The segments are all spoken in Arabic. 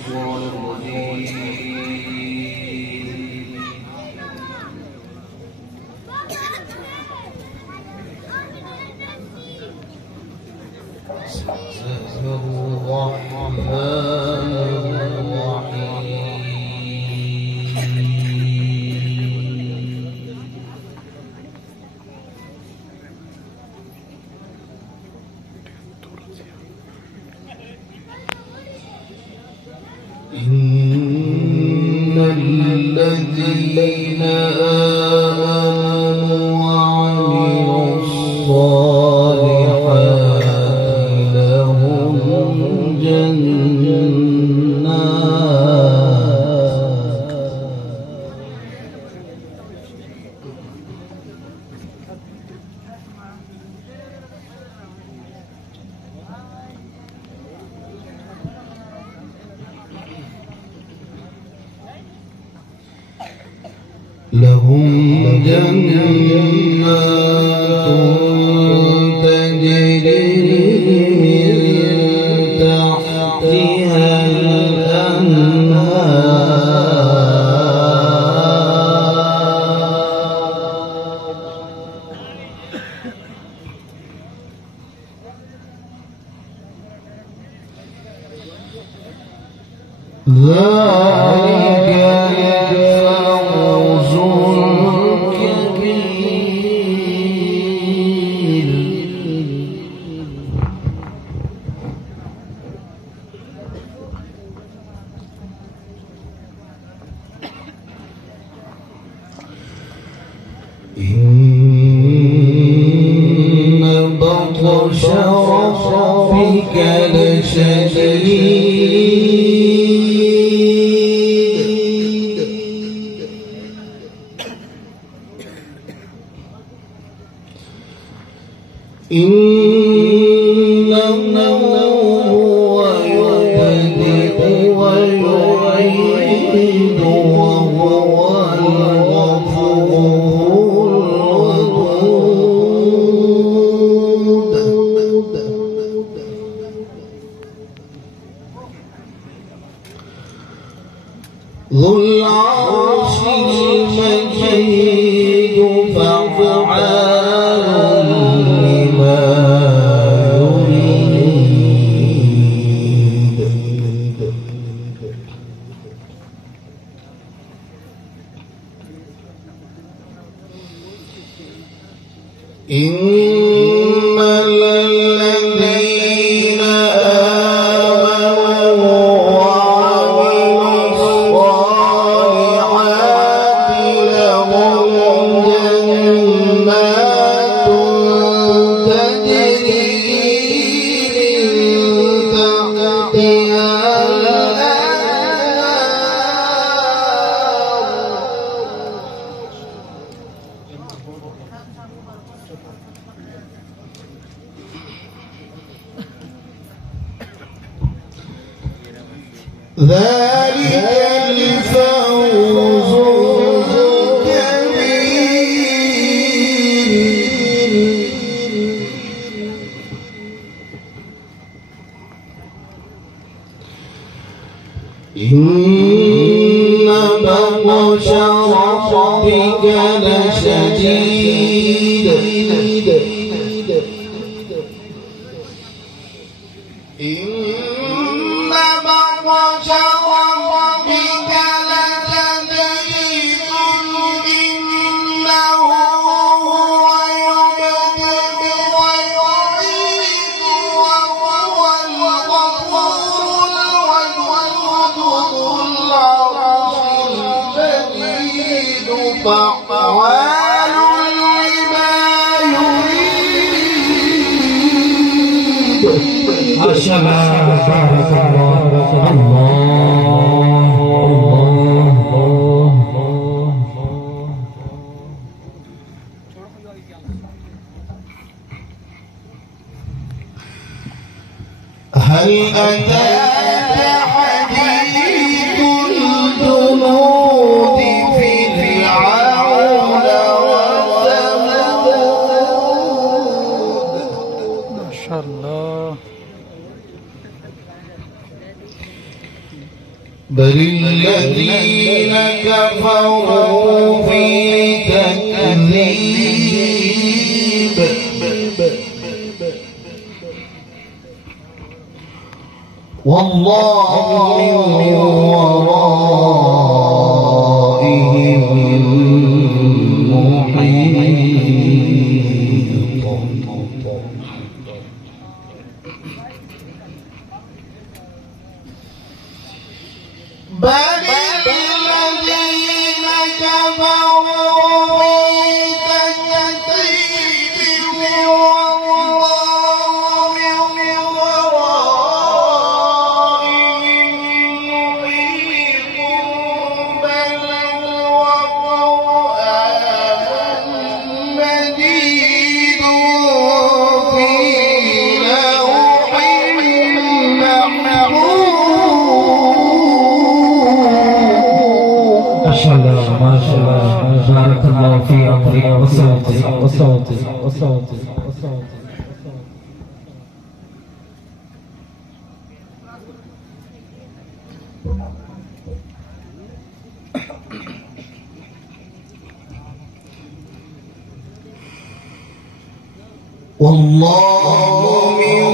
الشيطان الرجيم. بسم الله الرحمن الرحيم. إن الذين آمنوا وعملوا الصالحات لهم جنات تجري من تحتها ذلك الفوز الكبير. إن بطش ربك لشديد. إنه هو يبدئ ويعيد وهو الغفور الودود. ذو العرش المجيد فعال لما يريد. إن الذين آمنوا وعملوا الصالحات لهم جنات تجري من تحتها ذلك الفوز الكبير. إن بطش ربك لشديد. إن بطش ربك لشديد. إنه هو يبدئ ويعيد وهو الغفور الودود. ذو العرش المجيد فعال لما يريد. ما شاء الله بارك الله. هل أتاك حديث الجنود فرعون وثمود. ما شاء الله. بل الذين كفروا في تكذيب والله من ورائهم محيط. بل الذين كفروا في تكذيب والله من ورائهم محيط. بل هو قرآن مجيد في لوح محفوظ. ما شاء الله ما شاء الله، بارك الله في أمرك وصوتك وصوتك وصوتك وصوتك. والله من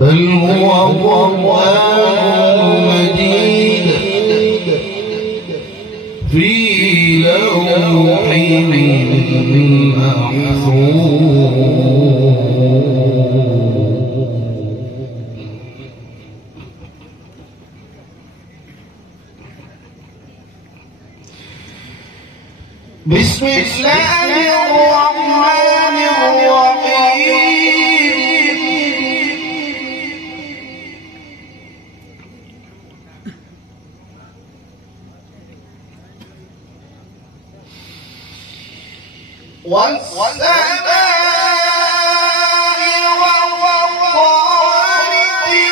بل هو قرآن مجيد في لوح محفوظ. بسم الله الرحمن الرحيم. والسماء والطارق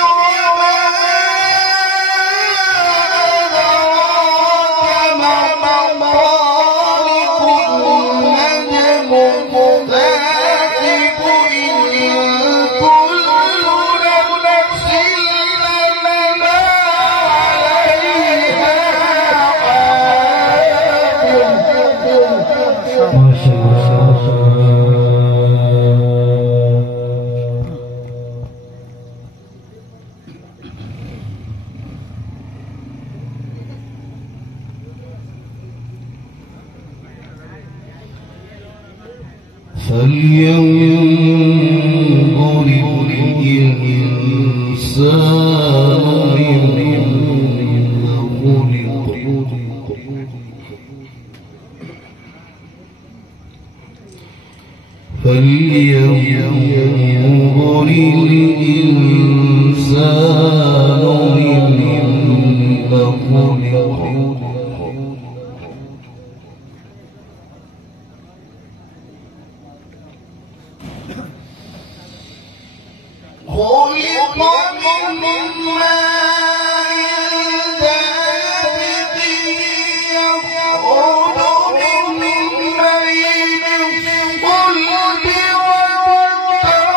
وما أدراك ما الطارق النجم الثاقب إن كل نفس لما عليها حافظ. ما شاء الله. فلينظر الإنسان مما خلق. فلينظر الإنسان مما خلق. خلق من ماء دافق يخرج من بين الصلب والترائب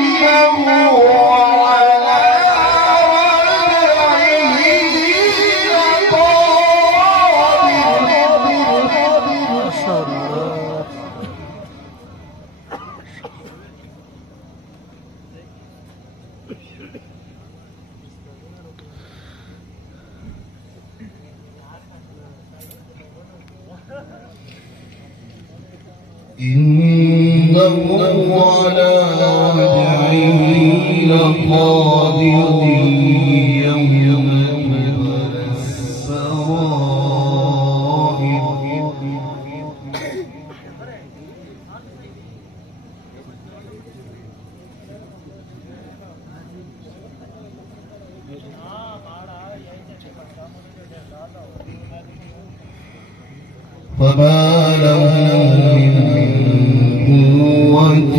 إنه على رجعه لقادر. إنه على رجعه لقادر يوم تبلى السرائر. فما له من قوة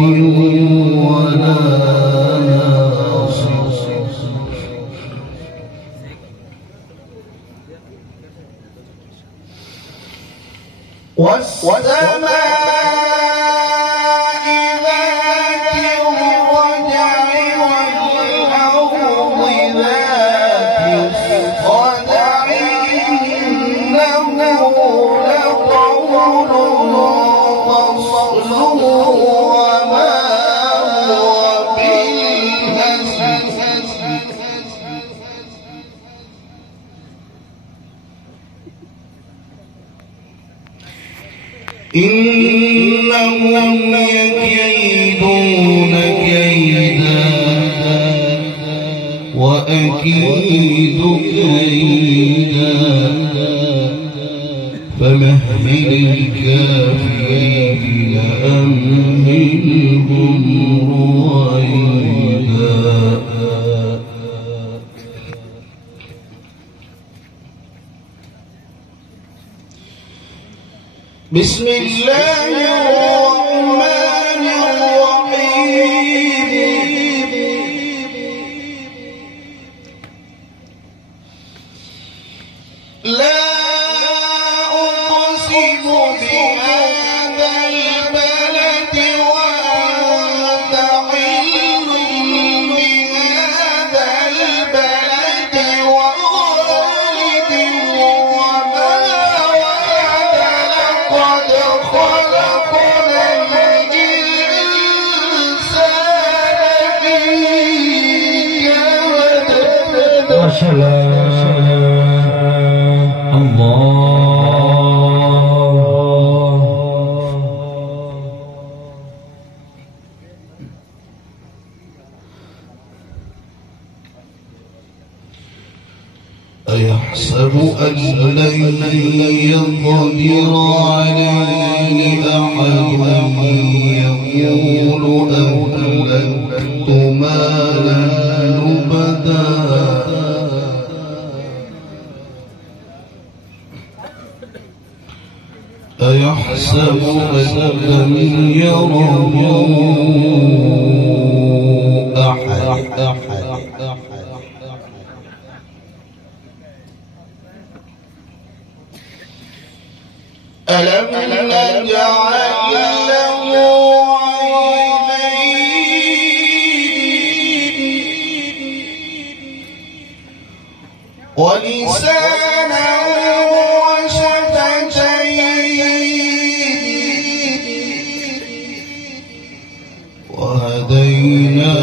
إنهم يكيدون كيدا وأكيد كيدا فمهل الكافرين أمهلهم رويدا. بسم الله الرحمن الرحيم. لا أقسم بهذا البلد وأنت حل بهذا البلد ووالد وما ولد لقد خلقنا الإنسان في كبد. ما شاء أيحسب أن لن يقدر عليه أحد يقول أهلكت مالا لبدا أيحسب أن لم يره أحد ألم نجعل له عينين ولسانا وشفتين وهديناه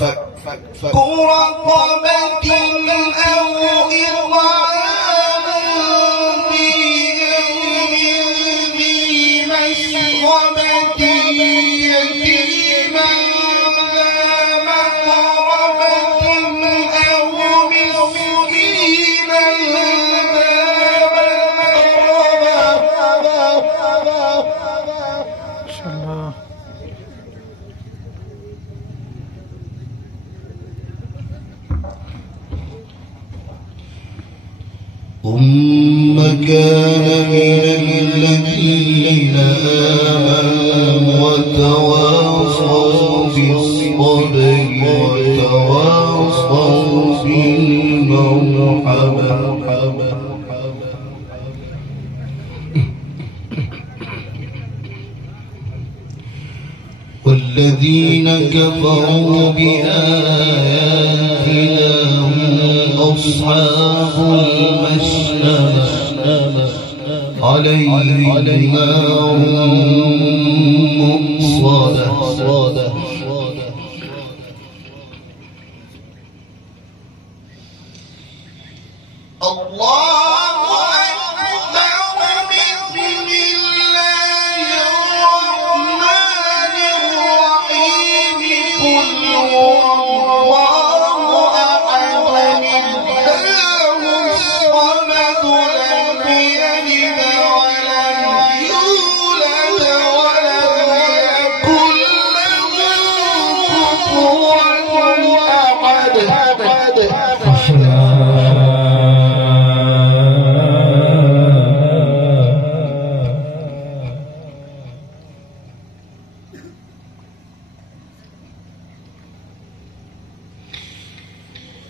فك رقبة أو إطعام في يوم ذي مسغبة يتيما ذا مقربة أو مسكينا ذا متربة. ثم كان من الذين آمنوا وتواصوا بالصبر وتواصوا بالمرحمة. والذين كفروا بآياتنا هم أصحاب المشأمة عليهم نار مؤصدة.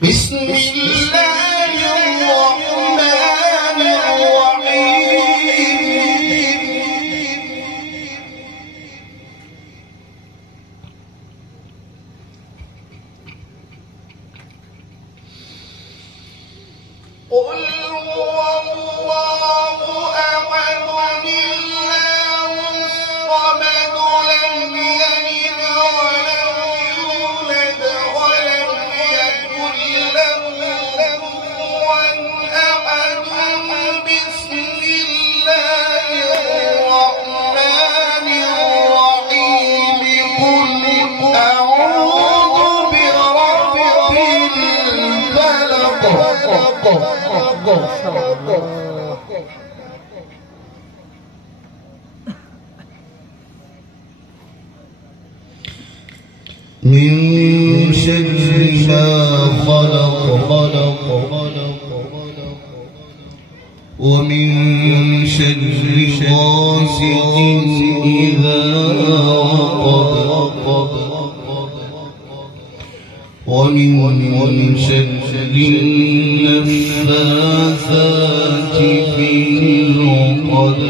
بسم الله الرحمن الرحيم قل هو الله أحد الله الصمد لم يلد ولم يولد ولم يكن له كفوا أحد بسم الله الرحمن الرحيم قل أعوذ برب الفلق من شر ما خلق ومن شر غاسق إذا وقب ومن شر النفاثات في العقد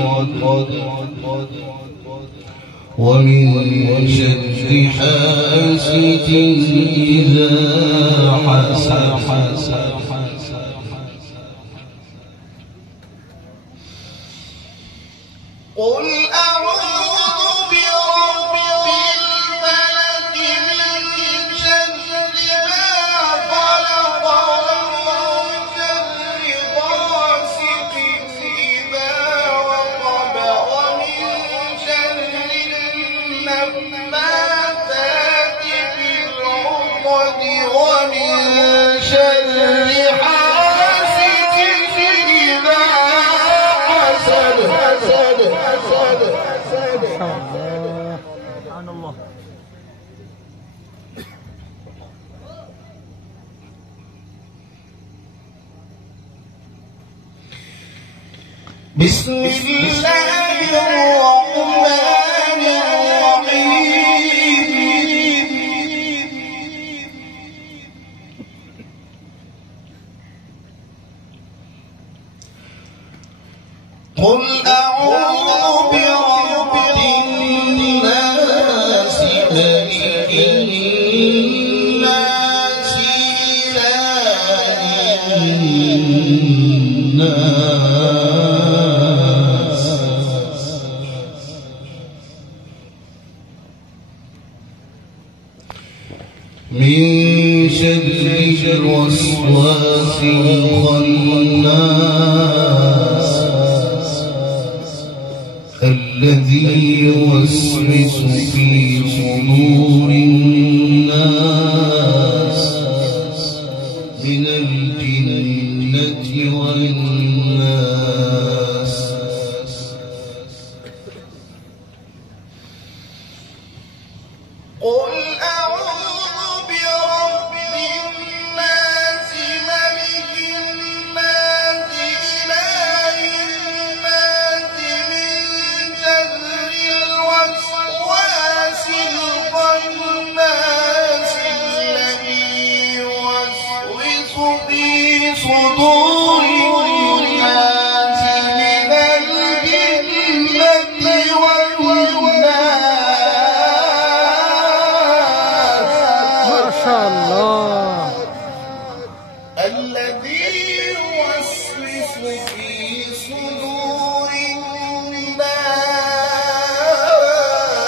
ومن شر حاسد إذا حسد قل أعوذ برب الفلق من شر ما خلق ومن شر غاسق إذا وقب ومن شر النفاثات في العقد ومن شر حاسد إذا حسد سبحان الله. بسم الله الرحمن الرحيم قل أعوذ برب الناس ملك الناس إله الناس من شر الوسواس الخناس الذي يوسوس في صدور الناس من الجنة والناس قل أعوذ برب الناس ملك الناس إله الناس من شر الوسواس الخناس الذي يوسوس في صدور الناس من الجنة والناس ما شاء الله. الذي يوسوس في صدور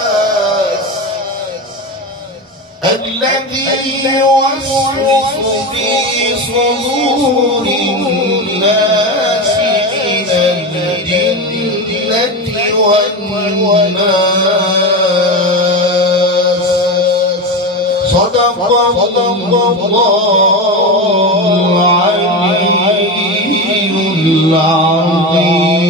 الناس الذي يوسوس في صدور الناس من الجنة والناس صدق الله العلي العظيم.